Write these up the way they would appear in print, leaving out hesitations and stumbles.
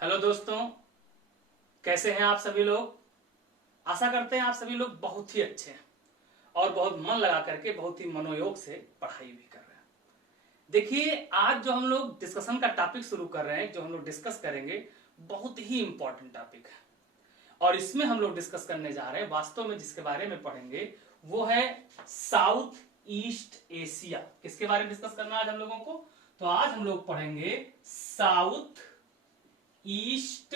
Hello दोस्तों, कैसे हैं आप सभी लोग। आशा करते हैं आप सभी लोग बहुत ही अच्छे हैं और बहुत मन लगा करके बहुत ही मनोयोग से पढ़ाई भी कर रहे हैं। देखिए, आज जो हम लोग डिस्कशन का टॉपिक शुरू कर रहे हैं, जो हम लोग डिस्कस करेंगे, बहुत ही इंपॉर्टेंट टॉपिक है। और इसमें हम लोग डिस्कस करने जा रहे हैं, वास्तव में जिसके बारे में पढ़ेंगे वो है साउथ ईस्ट एशिया। किसके बारे में डिस्कस करना है आज हम लोगों को? तो आज हम लोग पढ़ेंगे साउथ ईस्ट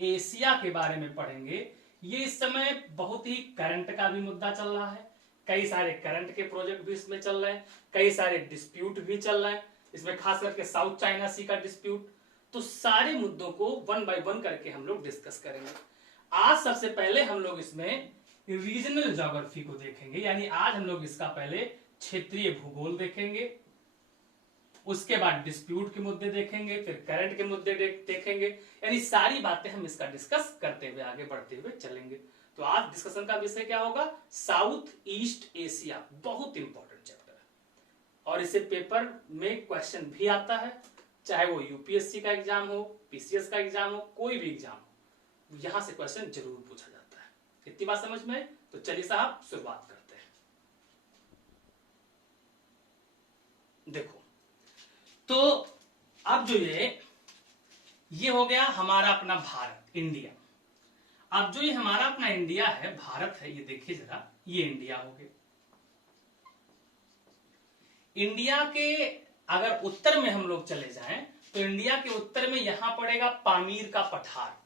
एशिया के बारे में पढ़ेंगे। ये इस समय बहुत ही करंट का भी मुद्दा चल रहा है। कई सारे करंट के प्रोजेक्ट भी इसमें चल रहे हैं, कई सारे डिस्प्यूट भी चल रहे हैं इसमें, खास करके साउथ चाइना सी का डिस्प्यूट। तो सारे मुद्दों को वन बाय वन करके हम लोग डिस्कस करेंगे। आज सबसे पहले हम लोग इसमें रीजनल ज्योग्राफी को देखेंगे, यानी आज हम लोग इसका पहले क्षेत्रीय भूगोल देखेंगे, उसके बाद डिस्प्यूट के मुद्दे देखेंगे, फिर करंट के मुद्दे देखेंगे, यानी सारी बातें हम इसका डिस्कस करते हुए आगे बढ़ते हुए चलेंगे। तो आज डिस्कशन का विषय क्या होगा? South east Asia. बहुत इंपॉर्टेंट चैप्टर है और इसे पेपर में क्वेश्चन भी आता है, चाहे वो यूपीएससी का एग्जाम हो, पीसीएस का एग्जाम हो, कोई भी एग्जाम हो, यहां से क्वेश्चन जरूर पूछा जाता है। इतनी बात समझ में? तो चलिए साहब शुरुआत करते हैं। देखो, तो अब जो ये हो गया हमारा अपना भारत, इंडिया। अब जो ये हमारा अपना इंडिया है, भारत है, ये देखिए जरा, ये इंडिया हो गया। इंडिया के अगर उत्तर में हम लोग चले जाएं तो इंडिया के उत्तर में यहां पड़ेगा पामीर का पठार।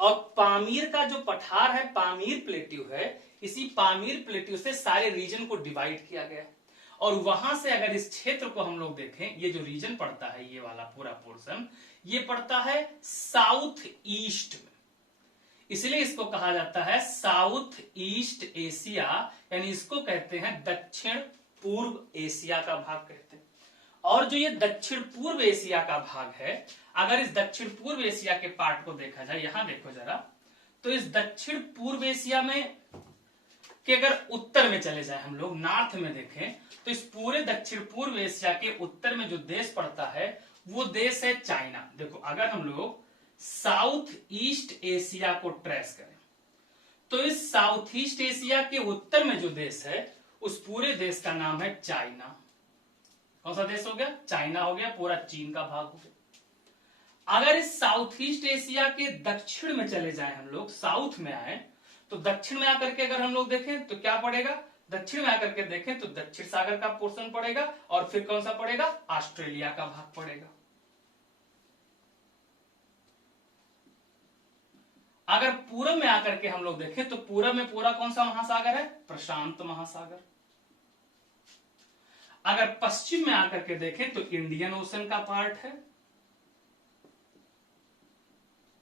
और पामीर का जो पठार है, पामीर प्लेट्यू है, इसी पामीर प्लेट्यू से सारे रीजन को डिवाइड किया गया। और वहां से अगर इस क्षेत्र को हम लोग देखें, ये जो रीजन पड़ता है, ये वाला पूरा पोर्शन, ये पड़ता है साउथ ईस्ट में। इसलिए इसको कहा जाता है साउथ ईस्ट एशिया, यानी इसको कहते हैं दक्षिण पूर्व एशिया का भाग कहते हैं। और जो ये दक्षिण पूर्व एशिया का भाग है, अगर इस दक्षिण पूर्व एशिया के पार्ट को देखा जाए, यहां देखो जरा, तो इस दक्षिण पूर्व एशिया में कि अगर उत्तर में चले जाए, हम लोग नॉर्थ में देखें, तो इस पूरे दक्षिण पूर्व एशिया के उत्तर में जो देश पड़ता है वो देश है चाइना। देखो, अगर हम लोग साउथ ईस्ट एशिया को ट्रेस करें तो इस साउथ ईस्ट एशिया के उत्तर में जो देश है, उस पूरे देश का नाम है चाइना। कौन सा देश हो गया? चाइना हो गया, पूरा चीन का भाग हो गया। अगर इस साउथ ईस्ट एशिया के दक्षिण में चले जाए, हम लोग साउथ में आए, तो दक्षिण में आकर के अगर हम लोग देखें तो क्या पड़ेगा? दक्षिण में आकर के देखें तो दक्षिण सागर का पोर्शन पड़ेगा, और फिर कौन सा पड़ेगा? ऑस्ट्रेलिया का भाग पड़ेगा। अगर पूरब में आकर के हम लोग देखें तो पूरब में पूरा कौन सा महासागर है? प्रशांत महासागर। अगर पश्चिम में आकर के देखें तो इंडियन ओशन का पार्ट है।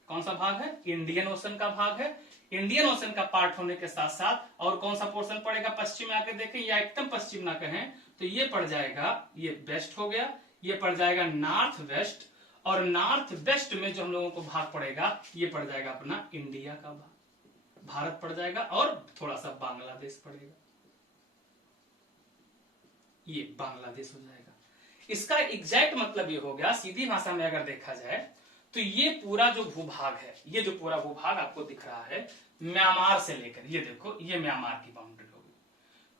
कौन सा भाग है? इंडियन ओशन का भाग है। इंडियन ओशन का पार्ट होने के साथ साथ और कौन सा पोर्शन पड़ेगा? पश्चिम में आकर देखें, या एकदम पश्चिम ना कहें तो ये पड़ जाएगा, ये वेस्ट हो गया, ये पड़ जाएगा नॉर्थ वेस्ट। और नॉर्थ वेस्ट में जो हम लोगों को भाग पड़ेगा, ये पड़ जाएगा अपना इंडिया का भाग, भारत पड़ जाएगा, और थोड़ा सा बांग्लादेश पड़ेगा, ये बांग्लादेश हो जाएगा। इसका एग्जैक्ट मतलब ये हो गया, सीधी भाषा में अगर देखा जाए तो ये पूरा जो भूभाग है, ये जो पूरा भूभाग आपको दिख रहा है, म्यांमार से लेकर, ये देखो, ये म्यांमार की बाउंड्री होगी।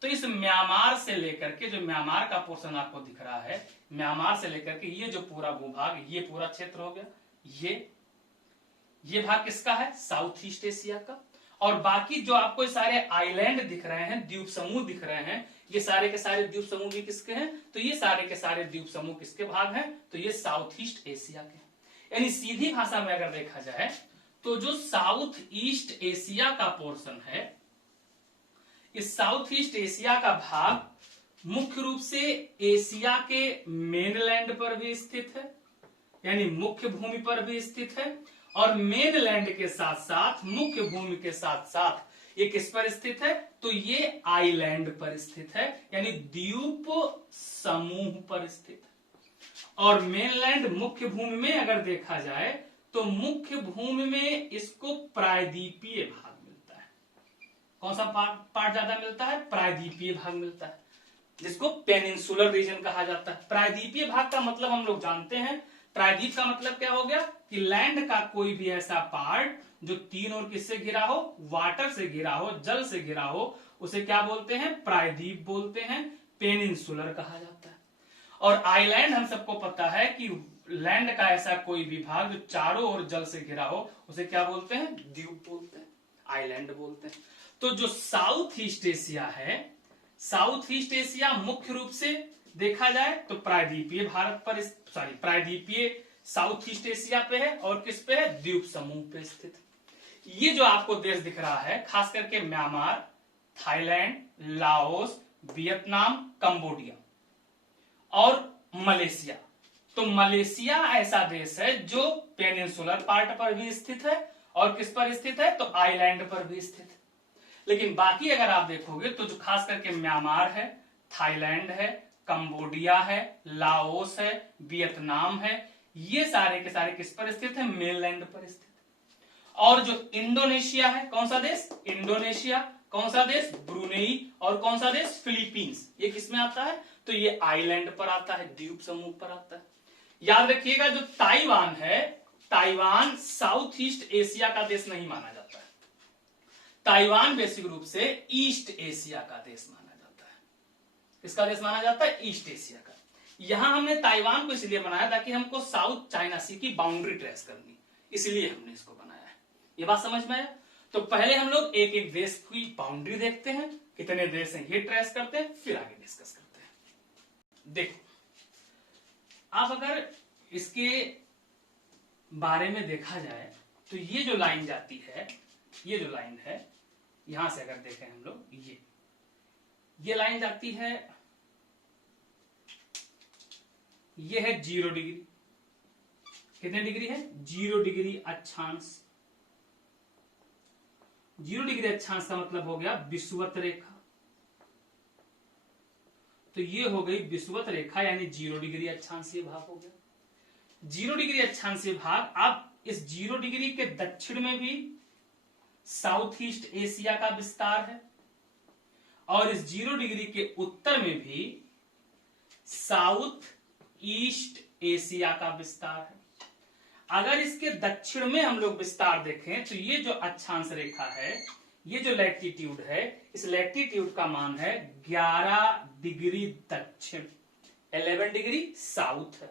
तो इस म्यांमार से लेकर के, जो म्यांमार का पोर्शन आपको दिख रहा है, म्यांमार से लेकर के ये जो पूरा भूभाग, ये पूरा क्षेत्र हो गया। ये भाग किसका है? साउथ ईस्ट एशिया का। और बाकी जो आपको सारे आइलैंड दिख रहे हैं, द्वीप समूह दिख रहे हैं, ये सारे के सारे द्वीप समूह भी किसके हैं? तो ये सारे के सारे द्वीप समूह किसके भाग हैं? तो ये साउथ ईस्ट एशिया के। यानी सीधी भाषा में अगर देखा जाए तो जो साउथ ईस्ट एशिया का पोर्शन है, इस साउथ ईस्ट एशिया का भाग मुख्य रूप से एशिया के मेनलैंड पर भी स्थित है, यानी मुख्य भूमि पर भी स्थित है। और मेनलैंड के साथ साथ, मुख्य भूमि के साथ साथ ये किस पर स्थित है? तो ये आइलैंड पर स्थित है, यानी द्वीप समूह पर स्थित है। और मेनलैंड मुख्य भूमि में अगर देखा जाए तो मुख्य भूमि में इसको प्रायद्वीपीय भाग मिलता है। कौन सा पार्ट ज्यादा मिलता है? प्रायद्वीपीय भाग मिलता है, जिसको पेनिनसुलर रीजन कहा जाता है। प्रायद्वीपीय भाग का मतलब हम लोग जानते हैं, प्रायद्वीप का मतलब क्या हो गया कि लैंड का कोई भी ऐसा पार्ट जो तीन और किससे घिरा हो, वाटर से घिरा हो, जल से घिरा हो, उसे क्या बोलते हैं, प्रायद्वीप बोलते हैं, पेनिनसुलर कहा जाता है। और आइलैंड हम सबको पता है कि लैंड का ऐसा कोई भी भाग जो चारों ओर जल से घिरा हो उसे क्या बोलते हैं, द्वीप बोलते हैं, आइलैंड बोलते हैं। तो जो साउथ ईस्ट एशिया है, साउथ ईस्ट एशिया मुख्य रूप से देखा जाए तो प्रायद्वीपीय भारत पर, सॉरी प्रायद्वीपीय साउथ ईस्ट एशिया पे है और किस पे है, द्वीप समूह पे स्थित। ये जो आपको देश दिख रहा है खास करके Myanmar, Thailand, Laos, Vietnam, Cambodia और मलेशिया। तो मलेशिया ऐसा देश है जो पेनिनसुलर पार्ट पर भी स्थित है और किस पर स्थित है, तो आइलैंड पर भी स्थित है। लेकिन बाकी अगर आप देखोगे तो जो खास करके म्यांमार है, थाईलैंड है, कंबोडिया है, लाओस है, वियतनाम है, ये सारे के सारे किस पर स्थित है, मेनलैंड पर स्थित। और जो इंडोनेशिया है, कौन सा देश, इंडोनेशिया, कौन सा देश, ब्रुनेई, और कौन सा देश, फिलीपींस, ये किसमें आता है, तो ये आइलैंड पर आता है, द्वीप समूह पर आता है। याद रखिएगा जो ताइवान है, ताइवान साउथ ईस्ट एशिया का देश नहीं माना जाता है, ताइवान बेसिक रूप से ईस्ट एशिया का देश माना जाता है। किसका देश माना जाता है, ईस्ट एशिया का। यहां हमने ताइवान को इसलिए बनाया ताकि हमको साउथ चाइना सी की बाउंड्री ट्रेस करनी, इसलिए हमने इसको बनाया है। ये बात समझ में आया। तो पहले हम लोग एक एक देश की बाउंड्री देखते हैं, कितने देश हैं ये ट्रेस करते हैं, फिर आगे डिस्कस करते हैं। देखो आप अगर इसके बारे में देखा जाए तो ये जो लाइन जाती है, ये जो लाइन है, यहां से अगर देखें हम लोग, ये लाइन जाती है, ये है 0 डिग्री। कितने डिग्री है, 0 डिग्री अक्षांश। 0 डिग्री अक्षांश का मतलब हो गया विषुवत रेखा। तो ये हो गई विषुवत रेखा यानी 0 डिग्री अक्षांशीय भाग हो गया। 0 डिग्री अक्षांशीय भाग। अब इस 0 डिग्री के दक्षिण में भी साउथ ईस्ट एशिया का विस्तार है और इस 0 डिग्री के उत्तर में भी साउथ ईस्ट एशिया का विस्तार है। अगर इसके दक्षिण में हम लोग विस्तार देखें तो ये जो अक्षांश रेखा है, ये जो लैटिट्यूड है, इस लैटिट्यूड का मान है 11 डिग्री दक्षिण, 11 डिग्री साउथ है।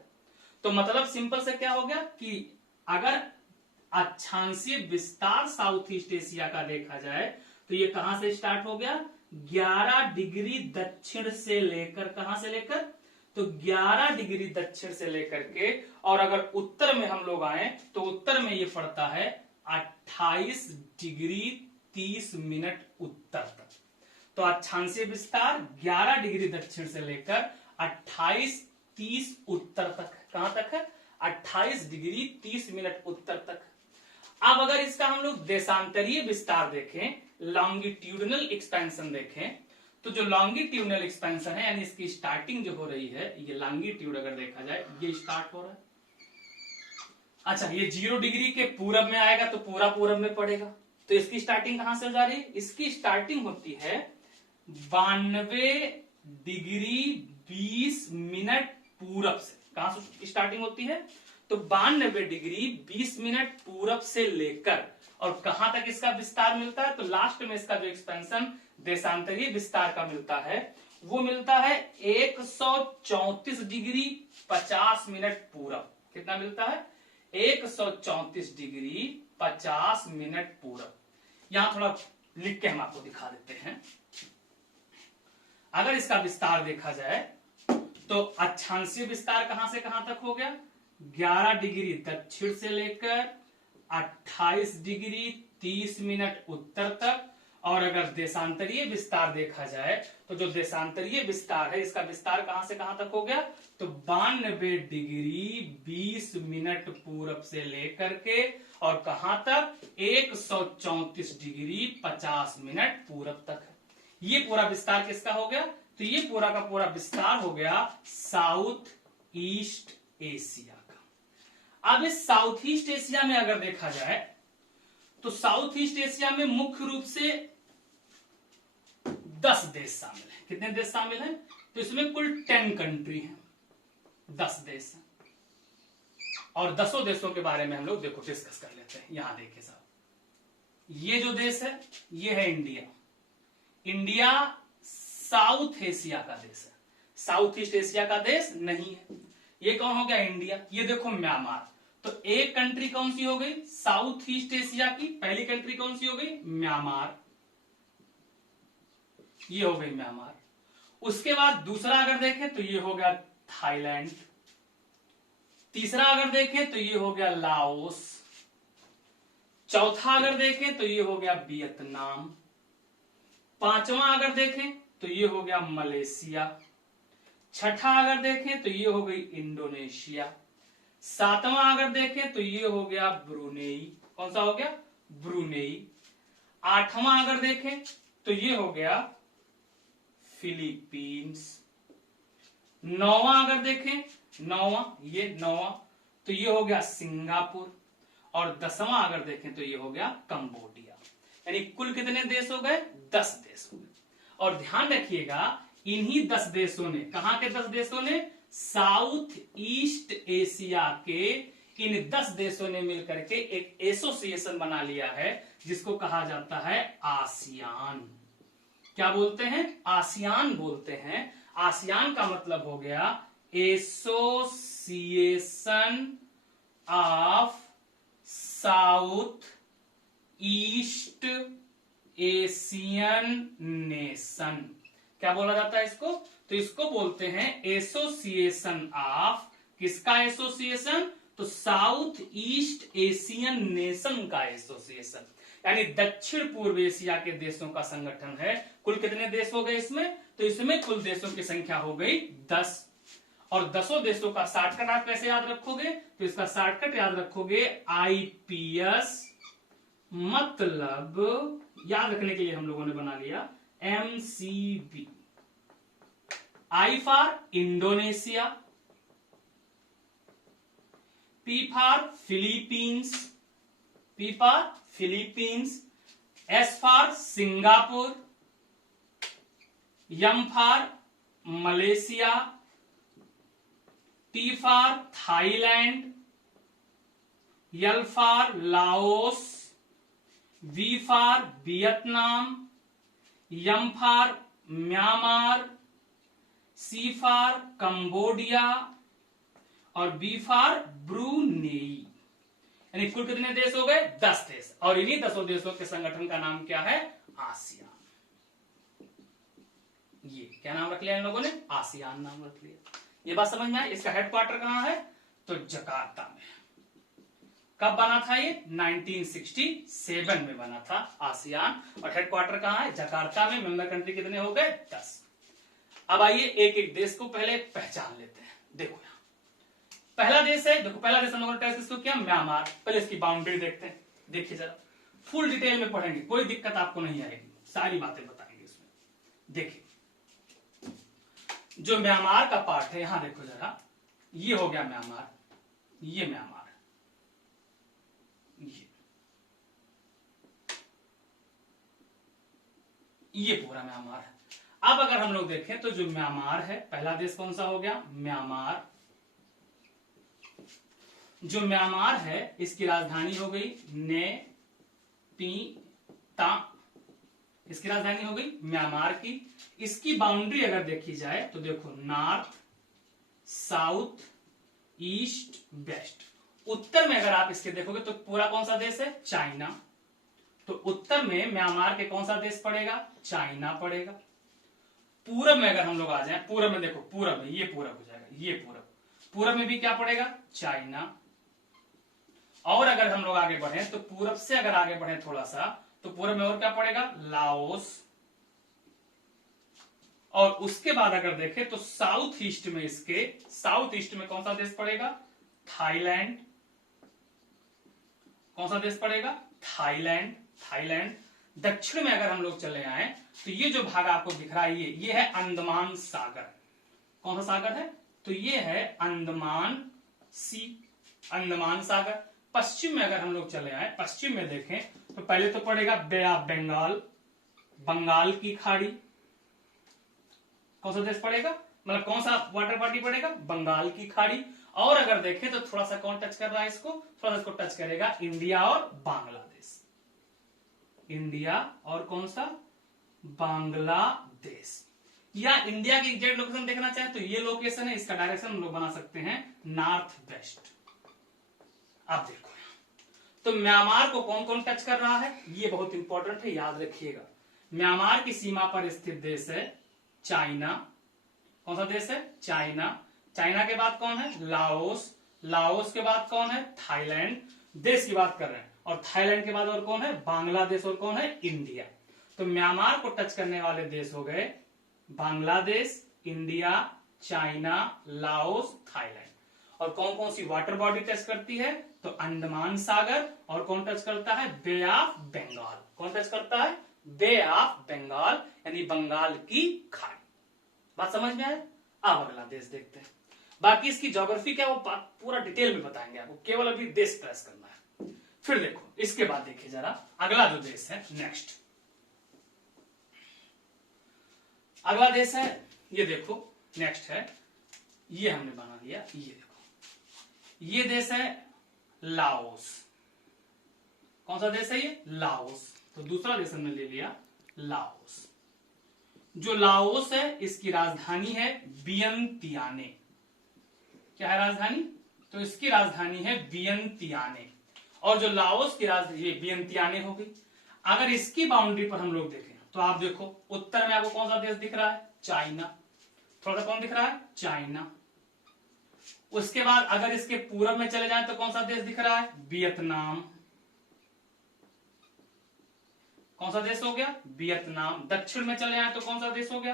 तो मतलब सिंपल से क्या हो गया कि अगर अक्षांशीय विस्तार साउथ ईस्ट एशिया का देखा जाए तो ये कहां से स्टार्ट हो गया, 11 डिग्री दक्षिण से लेकर, कहां से लेकर, तो 11 डिग्री दक्षिण से लेकर के, और अगर उत्तर में हम लोग आए तो उत्तर में ये पड़ता है 28 डिग्री 30 मिनट उत्तर तक। तो अक्षांशीय विस्तार 11 डिग्री दक्षिण से लेकर 28-30 उत्तर तक, कहां तक है, 28 डिग्री 30 मिनट उत्तर तक। अब अगर इसका हम लोग देशांतरीय विस्तार देखें, लॉन्गिट्यूडनल एक्सपेंशन देखें, तो जो लॉन्गिट्यूडनल एक्सपेंशन है यानी इसकी स्टार्टिंग जो हो रही है, ये लॉन्गिट्यूड अगर देखा जाए ये स्टार्ट हो रहा है। अच्छा, ये 0 डिग्री के पूरब में आएगा तो पूरा पूरब में पड़ेगा, तो इसकी स्टार्टिंग कहां से हो जा रही है, इसकी स्टार्टिंग होती है 92 डिग्री 20 मिनट पूरब से। कहां से स्टार्टिंग होती है, तो 92 डिग्री 20 मिनट पूरब से लेकर, और कहां तक इसका विस्तार मिलता है, तो लास्ट में इसका जो एक्सपेंशन देशांतरीय विस्तार का मिलता है वो मिलता है 134 डिग्री 50 मिनट पूरब। कितना मिलता है, 134 डिग्री 50 मिनट पूरब। यहां थोड़ा लिख के हम आपको दिखा देते हैं। अगर इसका विस्तार देखा जाए तो अक्षांशीय विस्तार कहां से कहां तक हो गया, 11 डिग्री दक्षिण से लेकर 28 डिग्री 30 मिनट उत्तर तक। और अगर देशांतरीय विस्तार देखा जाए तो जो देशांतरीय विस्तार है इसका विस्तार कहां से कहां तक हो गया, तो 92 डिग्री 20 मिनट पूरब से लेकर के और कहां तक, 134 डिग्री 50 मिनट पूरब तक है। ये पूरा विस्तार किसका हो गया, तो ये पूरा का पूरा विस्तार हो गया साउथ ईस्ट एशिया का। अब इस साउथ ईस्ट एशिया में अगर देखा जाए तो साउथ ईस्ट एशिया में मुख्य रूप से 10 देश शामिल हैं। कितने देश शामिल हैं, तो इसमें कुल 10 कंट्री हैं, 10 देश हैं। और 10 देशों के बारे में हम लोग देखो डिस्कस कर लेते हैं। यहां देखिए साहब, ये जो देश है ये है इंडिया। इंडिया साउथ एशिया का देश है, साउथ ईस्ट एशिया का देश नहीं है। ये कौन हो गया? इंडिया। ये देखो म्यांमार। तो एक कंट्री कौन सी हो गई साउथ ईस्ट एशिया की? पहली कंट्री कौन सी हो गई? म्यांमार। ये हो गई म्यांमार। उसके बाद दूसरा अगर देखें तो ये हो गया थाईलैंड। तीसरा अगर देखें तो ये हो गया लाओस। चौथा अगर देखें तो ये हो गया वियतनाम। पांचवा अगर देखें तो ये हो गया मलेशिया। छठा अगर देखें तो ये हो गई इंडोनेशिया। सातवां अगर देखें तो ये हो गया ब्रुनेई। कौन सा हो गया? ब्रुनेई। आठवां अगर देखें तो ये हो गया फिलीपींस। नौवां अगर देखें, नौवां तो ये हो गया सिंगापुर। और 10वां अगर देखें तो ये हो गया कंबोडिया। यानी कुल कितने देश हो गए? 10 देश हो गए। और ध्यान रखिएगा इन्हीं 10 देशों ने, कहां के 10 देशों ने? साउथ ईस्ट एशिया के इन 10 देशों ने मिलकर के एक एसोसिएशन बना लिया है जिसको कहा जाता है आसियान। क्या बोलते हैं? आसियान बोलते हैं। आसियान का मतलब हो गया association of south east Asian nation. क्या बोला जाता है इसको? तो इसको बोलते हैं एसोसिएशन ऑफ, किसका एसोसिएशन? तो साउथ ईस्ट एशियन नेशन का एसोसिएशन, यानी दक्षिण पूर्व एशिया के देशों का संगठन है। कुल कितने देश हो गए इसमें? तो इसमें कुल देशों की संख्या हो गई 10। और 10 देशों का शॉर्टकट आप कैसे याद रखोगे? तो इसका शॉर्टकट याद रखोगे आईपीएस, मतलब याद रखने के लिए हम लोगों ने बना लिया MCB. I for Indonesia, P for Philippines, P for Philippines, S for Singapore, M for Malaysia, T for Thailand, L for Laos, V for Vietnam, M for Myanmar, C for Cambodia और B for Brunei. यानी कुल कितने देश हो गए? 10 देश। और इन्हीं 10 देशों के संगठन का नाम क्या है? आसियान। ये क्या नाम रख लिया इन लोगों ने? आसियान नाम रख लिया। ये बात समझ में आई? इसका हेडक्वार्टर कहां है? तो जकार्ता में। कब बना था ये? 1967 में बना था आसियान। और हेडक्वार्टर कहां है? जकार्ता में। मेंबर कंट्री कितने हो गए? 10। अब आइए एक एक देश को पहले पहचान लेते हैं। देखो यहां पहला देश है, देखो पहला देश हम लोगों ने टेस्ट किसको किया? म्यांमार। पहले इसकी बाउंड्री देखते हैं। देखिए जरा, फुल डिटेल में पढ़ेंगे, कोई दिक्कत आपको नहीं आएगी, सारी बातें बताएंगे इसमें। देखिए जो म्यांमार का पार्ट है, यहां देखो जरा, ये हो गया म्यांमार, ये म्यांमार, ये पूरा म्यांमार है। अब अगर हम लोग देखें तो जो म्यांमार है, पहला देश कौन सा हो गया? म्यांमार। जो म्यांमार है इसकी राजधानी हो गई नेपिता। इसकी राजधानी हो गई म्यांमार की। इसकी बाउंड्री अगर देखी जाए तो देखो, नॉर्थ, साउथ, ईस्ट, वेस्ट। उत्तर में अगर आप इसके देखोगे तो पूरा कौन सा देश है? चाइना। तो उत्तर में म्यांमार के कौन सा देश पड़ेगा? चाइना पड़ेगा। पूरब में अगर हम लोग आ जाएं, पूरब में देखो, पूरब में ये पूरब हो जाएगा, ये पूरब। पूरब में भी क्या पड़ेगा? चाइना। और अगर हम लोग आगे बढ़े तो पूरब से अगर आगे बढ़े थोड़ा सा तो पूरब में और क्या पड़ेगा? लाओस। और उसके बाद अगर देखें तो साउथ ईस्ट में, इसके साउथ ईस्ट में कौन सा देश पड़ेगा? थाईलैंड। कौन सा देश पड़ेगा? थाईलैंड। थाईलैंड। दक्षिण में अगर हम लोग चले आए तो ये जो भाग आपको दिख रहा है, ये है अंडमान सागर। कौन सा सागर है? तो ये है अंडमान सी, अंडमान सागर। पश्चिम में अगर हम लोग चले आए, पश्चिम में देखें तो पहले तो पड़ेगा बे ऑफ बंगाल, बंगाल की खाड़ी। कौन सा देश पड़ेगा? मतलब कौन सा वाटर बॉडी पड़ेगा? बंगाल की खाड़ी। और अगर देखें तो थोड़ा सा कौन टच कर रहा है इसको, थोड़ा सा इसको टच करेगा इंडिया और बांग्लादेश, इंडिया और कौन सा, बांग्लादेश। या इंडिया की एग्जैक्ट लोकेशन देखना चाहे तो ये लोकेशन है, इसका डायरेक्शन हम लोग बना सकते हैं नॉर्थ वेस्ट। आप देखो तो म्यांमार को कौन कौन टच कर रहा है, ये बहुत इंपॉर्टेंट है, याद रखिएगा। म्यांमार की सीमा पर स्थित देश है चाइना, कौन सा देश है, चाइना। चाइना के बाद कौन है, लाओस। लाओस के बाद कौन है, थाईलैंड, देश की बात कर रहे हैं। और थाईलैंड के बाद और कौन है, बांग्लादेश, और कौन है, इंडिया। तो म्यांमार को टच करने वाले देश हो गए Bangladesh, India, China, Laos, Thailand. और कौन कौन सी वाटर बॉडी टच करती है, तो अंडमान सागर, और कौन टच करता है, बे ऑफ बंगाल। कौन टच करता है, बे ऑफ बंगाल, यानी बंगाल की खाड़ी। बात समझ में आए। अब अगला देश देखते हैं, बाकी इसकी ज्योग्राफी क्या वो पूरा डिटेल में बताएंगे आपको, केवल अभी देश ट्रेस करना है। फिर देखो इसके बाद देखिए जरा अगला जो देश है नेक्स्ट, अगला देश है, ये देखो नेक्स्ट है, ये हमने बना लिया, ये देखो ये देश है लाओस। कौन सा देश है ये, लाओस। तो दूसरा देश हमने ले लिया लाओस। जो लाओस है इसकी राजधानी है वियंतियाने। क्या है राजधानी, तो इसकी राजधानी है वियंतियाने। और जो लाओस की राजधानी ये वियंतियाने हो गई। अगर इसकी बाउंड्री पर हम लोग देखें तो आप देखो उत्तर में आपको कौन सा देश दिख रहा है, चाइना। थोड़ा सा कौन दिख रहा है, चाइना। उसके बाद अगर इसके पूरब में चले जाएं तो कौन सा देश दिख रहा है, वियतनाम। कौन सा देश हो गया, वियतनाम। दक्षिण में चले जाएं तो कौन सा देश हो गया,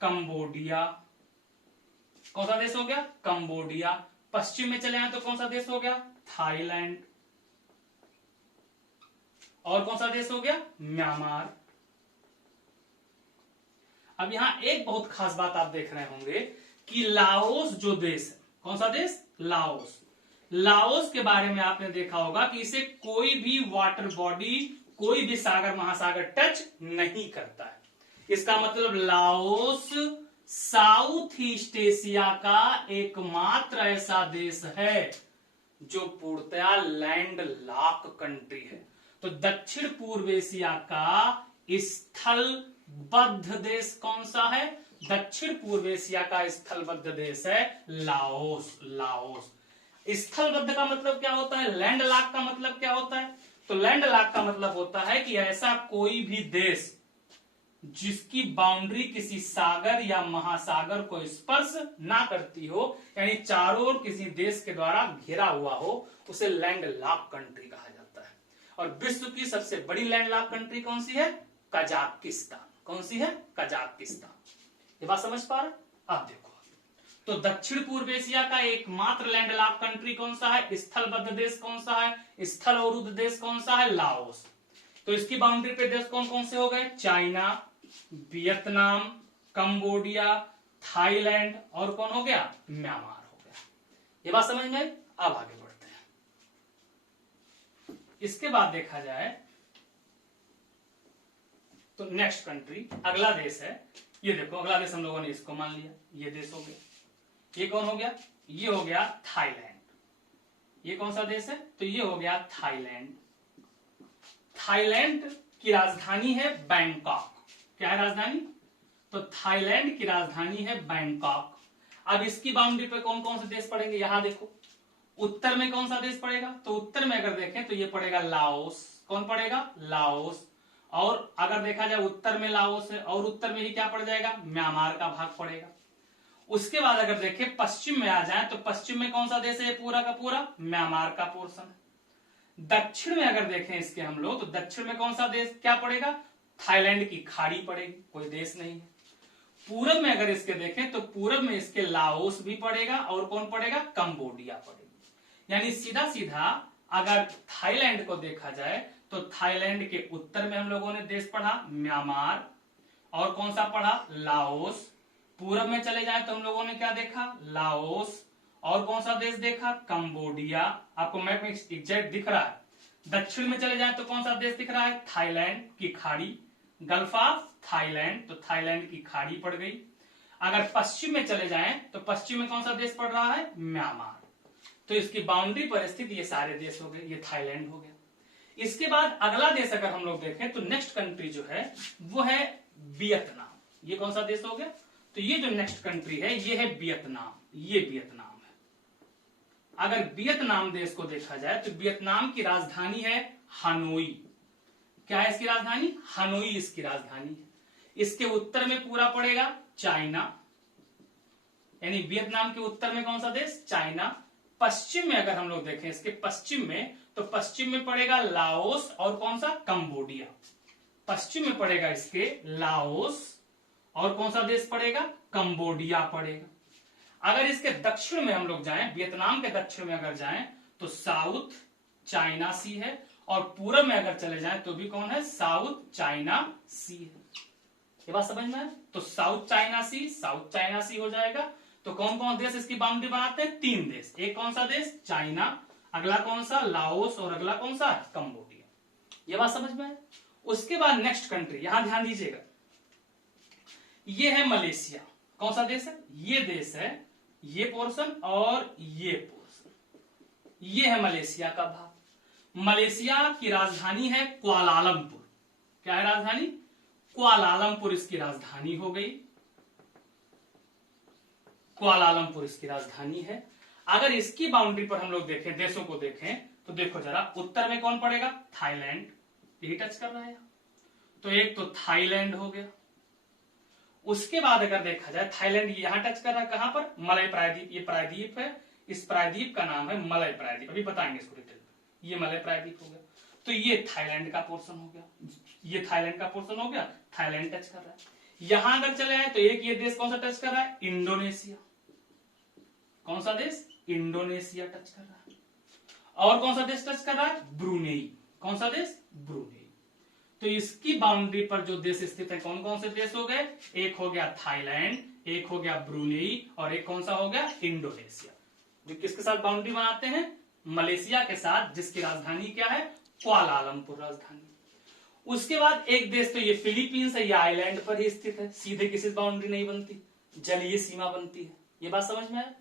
कंबोडिया। कौन सा देश हो गया, कंबोडिया। पश्चिम में चले जाएं तो कौन सा देश हो गया, थाईलैंड। और कौन सा देश हो गया, म्यांमार। अब यहां एक बहुत खास बात आप देख रहे होंगे कि लाओस जो देश है, कौन सा देश, लाओस। लाओस के बारे में आपने देखा होगा कि इसे कोई भी वाटर बॉडी, कोई भी सागर महासागर टच नहीं करता है। इसका मतलब लाओस साउथ ईस्ट एशिया का एकमात्र ऐसा देश है जो पूर्णतया लैंड लॉक कंट्री है। तो दक्षिण पूर्व एशिया का स्थलबद्ध देश कौन सा है, दक्षिण पूर्व एशिया का स्थलबद्ध देश है लाओस। लाओस स्थलबद्ध का मतलब क्या होता है, लैंड लॉक का मतलब क्या होता है, तो लैंड लॉक का मतलब होता है कि ऐसा कोई भी देश जिसकी बाउंड्री किसी सागर या महासागर को स्पर्श ना करती हो, यानी चारों ओर किसी देश के द्वारा घिरा हुआ हो, उसे लैंड लॉक कंट्री कहा जाता है। और विश्व की सबसे बड़ी लैंड लॉक कंट्री कौन सी है, कजाकिस्तान। कौन सी है, कजाकिस्तान। ये बात समझ पा रहे, आप देखो तो दक्षिण पूर्व एशिया का एकमात्र लैंड लॉक कंट्री कौन सा है, स्थलबद्ध देश कौन सा है, स्थल अवरुद्ध देश कौन सा है, लाओस। तो इसकी बाउंड्री पे देश कौन कौन से हो गए, चाइना, वियतनाम, कंबोडिया, थाईलैंड, और कौन हो गया, म्यांमार हो गया। ये बात समझ में। अब आगे बढ़ते हैं। इसके बाद देखा जाए तो नेक्स्ट कंट्री, अगला देश है, ये देखो अगला देश हम लोगों ने इसको मान लिया, ये देश हो गया। ये कौन हो गया, ये हो गया थाईलैंड। ये कौन सा देश है, तो ये हो गया थाईलैंड। थाईलैंड की राजधानी है बैंकॉक। क्या है राजधानी, तो थाईलैंड की राजधानी है बैंकॉक। अब इसकी बाउंड्री पे कौन कौन से देश पड़ेंगे, यहां देखो उत्तर में कौन सा देश पड़ेगा, तो उत्तर में अगर देखें तो ये पड़ेगा लाओस। कौन पड़ेगा, लाओस। और अगर देखा जाए उत्तर में लाओस है और उत्तर में ही क्या पड़ जाएगा, म्यांमार का भाग पड़ेगा। उसके बाद अगर देखें पश्चिम में आ जाए तो पश्चिम में कौन सा देश है, पूरा का पूरा म्यांमार का पोर्शन है। दक्षिण में अगर देखें इसके हम लोग तो दक्षिण में कौन सा देश क्या पड़ेगा, थाईलैंड की खाड़ी पड़ेगी, कोई देश नहीं है। पूरब में अगर इसके देखें तो पूरब में इसके लाओस भी पड़ेगा और कौन पड़ेगा, कंबोडिया पड़ेगी। यानी सीधा सीधा अगर थाईलैंड को देखा जाए तो थाईलैंड के उत्तर में हम लोगों ने देश पढ़ा म्यांमार, और कौन सा पढ़ा, लाओस। पूरब में चले जाए तो हम लोगों ने क्या देखा, लाओस, और कौन सा देश देखा, कंबोडिया। आपको मैप में एग्जैक्ट दिख रहा है। दक्षिण में चले जाए तो कौन सा देश दिख रहा है, थाईलैंड की खाड़ी, गल्फ ऑफ थाईलैंड, तो थाईलैंड की खाड़ी पड़ गई। अगर पश्चिम में चले जाएं तो पश्चिम में कौन सा देश पड़ रहा है, म्यांमार। तो इसकी बाउंड्री पर स्थित ये सारे देश हो गए, ये थाईलैंड हो गया। इसके बाद अगला देश अगर हम लोग देखें तो नेक्स्ट कंट्री जो है वो है वियतनाम। ये कौन सा देश हो गया? तो ये जो नेक्स्ट कंट्री है ये है वियतनाम, ये वियतनाम है। अगर वियतनाम देश को देखा जाए तो वियतनाम की राजधानी है हनोई। क्या है इसकी राजधानी? हनोई इसकी राजधानी है। इसके उत्तर में पूरा पड़ेगा चाइना, यानी वियतनाम के उत्तर में कौन सा देश? चाइना। पश्चिम में अगर हम लोग देखें इसके पश्चिम में, तो पश्चिम में पड़ेगा लाओस और कौन सा? कंबोडिया। पश्चिम में पड़ेगा इसके लाओस और कौन सा देश पड़ेगा? कंबोडिया पड़ेगा। अगर इसके दक्षिण में हम लोग जाएं, वियतनाम के दक्षिण में अगर जाएं तो साउथ चाइना सी है, और पूर्व में अगर चले जाएं तो भी कौन है? साउथ चाइना सी है। ये बात समझ में है? तो साउथ चाइना सी हो जाएगा। तो कौन कौन देश इसकी बाउंड्री बनाते हैं? 3 देश। एक कौन सा देश? चाइना, अगला कौन सा? लाओस, और अगला कौन सा? कंबोडिया। ये बात समझ में है? उसके बाद नेक्स्ट कंट्री, यहां ध्यान दीजिएगा, ये है मलेशिया। कौन सा देश है? ये देश है, ये पोर्शन और ये पोर्शन, ये है मलेशिया का भाग। मलेशिया की राजधानी है कुआलालंपुर। क्या है राजधानी? कुआलालंपुर इसकी राजधानी हो गई, कुआलालंपुर इसकी राजधानी है। अगर इसकी बाउंड्री पर हम लोग देखें, देशों को देखें, तो देखो जरा, उत्तर में कौन पड़ेगा? थाईलैंड, यही टच कर रहा है। तो एक तो थाईलैंड हो गया। उसके बाद अगर देखा जाए, थाईलैंड यहां टच कर रहा है, कहां पर? मलय प्रायद्वीप। ये प्रायद्वीप है, इस प्रायद्वीप का नाम है मलय प्रायद्वीप, अभी बताएंगे इसको डिटेल में। ये मलय प्रायद्वीप हो गया। तो ये थाईलैंड का पोर्शन हो गया, ये थाईलैंड का पोर्शन हो गया, थाईलैंड टच कर रहा है। यहां अगर चले आए तो एक ये देश कौन सा टच कर रहा है? इंडोनेशिया। कौन सा देश? इंडोनेशिया टच कर रहा है। और कौन सा देश टच कर रहा है? ब्रुनेई। कौन सा देश? ब्रुनेई। तो इसकी बाउंड्री पर जो देश स्थित है, कौन कौन से देश हो गए? एक हो गया थाईलैंड, एक हो गया ब्रुनेई, और एक कौन सा हो गया? इंडोनेशिया। जो किसके साथ बाउंड्री बनाते हैं? मलेशिया के साथ, जिसकी राजधानी क्या है? कुआलालंपुर राजधानी। उसके बाद एक देश तो ये फिलीपींस है, ये आइलैंड पर ही स्थित है, सीधे किसी बाउंड्री नहीं बनती, जलीय सीमा बनती है। ये बात समझ में आया?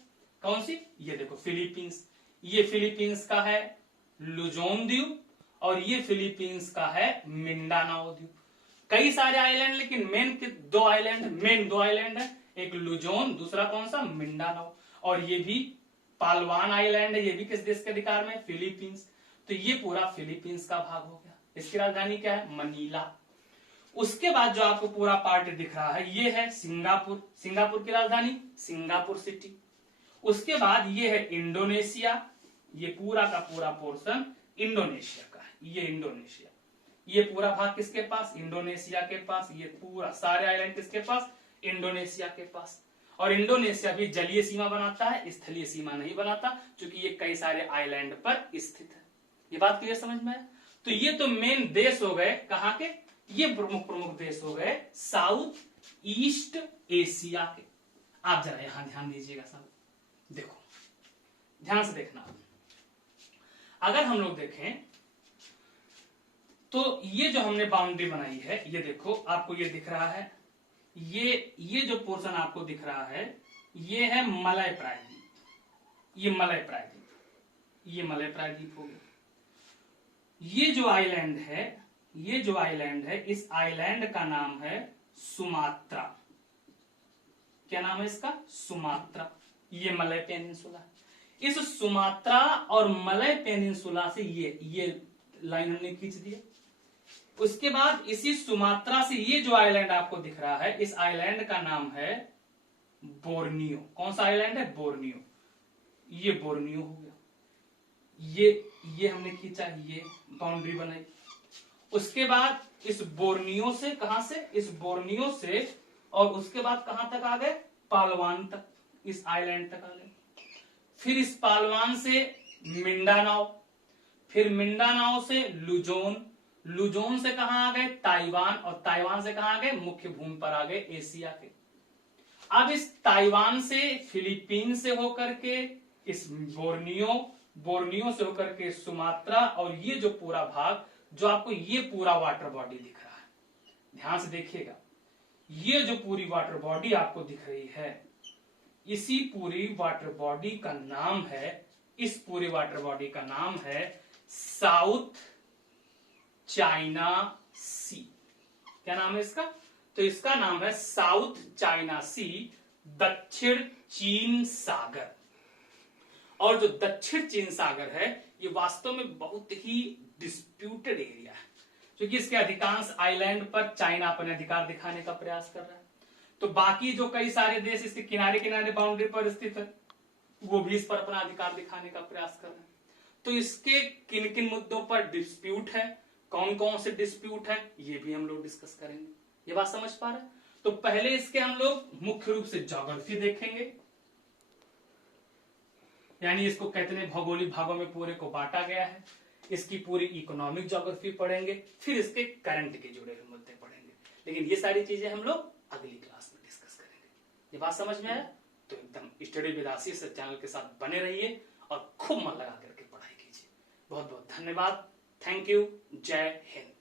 कौन सी? ये देखो फिलीपींस, ये फिलीपींस का है लुजोन द्वीप, और ये फिलीपींस का है मिंडानाओ द्वीप। कई सारे आइलैंड, लेकिन मेन दो आइलैंड है, एक लुजोन, दूसरा कौन सा? मिंडानाओ। और ये भी पालवान आइलैंड है, ये भी किस देश के अधिकार में? फिलीपींस। तो ये पूरा फिलीपींस का भाग हो गया। इसकी राजधानी क्या है? मनीला। उसके बाद जो आपको पूरा पार्ट दिख रहा है ये है सिंगापुर। सिंगापुर की राजधानी सिंगापुर सिटी। उसके बाद ये है इंडोनेशिया, ये पूरा का पूरा पोर्शन इंडोनेशिया का है, ये इंडोनेशिया। ये पूरा भाग किसके पास? इंडोनेशिया के पास। ये पूरा सारे आइलैंड किसके पास? इंडोनेशिया के पास। और इंडोनेशिया भी जलीय सीमा बनाता है, स्थलीय सीमा नहीं बनाता, क्योंकि ये कई सारे आइलैंड पर स्थित है। ये बात क्लियर समझ में है? तो ये तो मेन देश हो गए, कहां के? ये प्रमुख प्रमुख देश हो गए साउथ ईस्ट एशिया के। आप जरा यहां ध्यान दीजिएगा सब, देखो ध्यान से देखना। अगर हम लोग देखें तो ये जो हमने बाउंड्री बनाई है, ये देखो आपको ये दिख रहा है, ये जो पोर्शन आपको दिख रहा है ये है मलय प्रायद्वीप, ये मलय प्रायद्वीप, ये मलय प्रायद्वीप हो गया। ये जो आइलैंड है, ये जो आइलैंड है, इस आइलैंड का नाम है सुमात्रा। क्या नाम है इसका? सुमात्रा। ये मलय पेनिनसुला। इस सुमात्रा और मलय पेनिनसुला से ये लाइन हमने खींच दी। उसके बाद इसी सुमात्रा से ये जो आइलैंड आपको दिख रहा है, इस आइलैंड का नाम है बोर्नियो। कौन सा आइलैंड है? बोर्नियो। ये बोर्नियो हो गया। ये हमने खींचा, ये बाउंड्री बनाई। उसके बाद इस बोर्नियो से, कहां से? इस बोर्नियो से, और उसके बाद कहां तक आ गए? पालवान तक, इस आइलैंड तक आ गए। फिर इस पालवान से मिंडानाओ, फिर मिंडानाओ से लुजोन, लुजोन से कहां आ गए? ताइवान, और ताइवान से कहां आ गए? मुख्य भूमि पर आ गए एशिया के। अब इस ताइवान से, फिलीपीन से होकर के इस बोर्नियो से होकर के सुमात्रा, और ये जो पूरा भाग जो आपको ये पूरा वाटर बॉडी दिख रहा है, ध्यान से देखिएगा, ये जो पूरी वाटर बॉडी आपको दिख रही है, इसी पूरी वाटर बॉडी का नाम है इस पूरी वाटर बॉडी का नाम है साउथ चाइना सी। क्या नाम है इसका? तो इसका नाम है साउथ चाइना सी, दक्षिण चीन सागर। और जो दक्षिण चीन सागर है ये वास्तव में बहुत ही डिस्प्यूटेड एरिया है, क्योंकि इसके अधिकांश आइलैंड पर चाइना अपने अधिकार दिखाने का प्रयास कर रहा है। तो बाकी जो कई सारे देश इसके किनारे किनारे बाउंड्री पर स्थित है वो भी इस पर अपना अधिकार दिखाने का प्रयास कर रहे हैं। तो इसके किन किन मुद्दों पर डिस्प्यूट है, कौन कौन से डिस्प्यूट है, ये भी हम लोग डिस्कस करेंगे। ये बात समझ पा रहे हैं? तो पहले इसके हम लोग मुख्य रूप से ज्योग्राफी देखेंगे, यानी इसको कितने भौगोलिक भागों में पूरे को बांटा गया है, इसकी पूरी इकोनॉमिक ज्योग्राफी पढ़ेंगे, फिर इसके करंट के जुड़े हुए मुद्दे पढ़ेंगे। लेकिन ये सारी चीजें हम लोग अगली क्लास में डिस्कस करेंगे। ये बात समझ में आया? तो एकदम स्टडी विद आशीष चैनल के साथ बने रहिए और खूब मन लगा करके पढ़ाई कीजिए। बहुत बहुत धन्यवाद। Thank you. जय हिंद।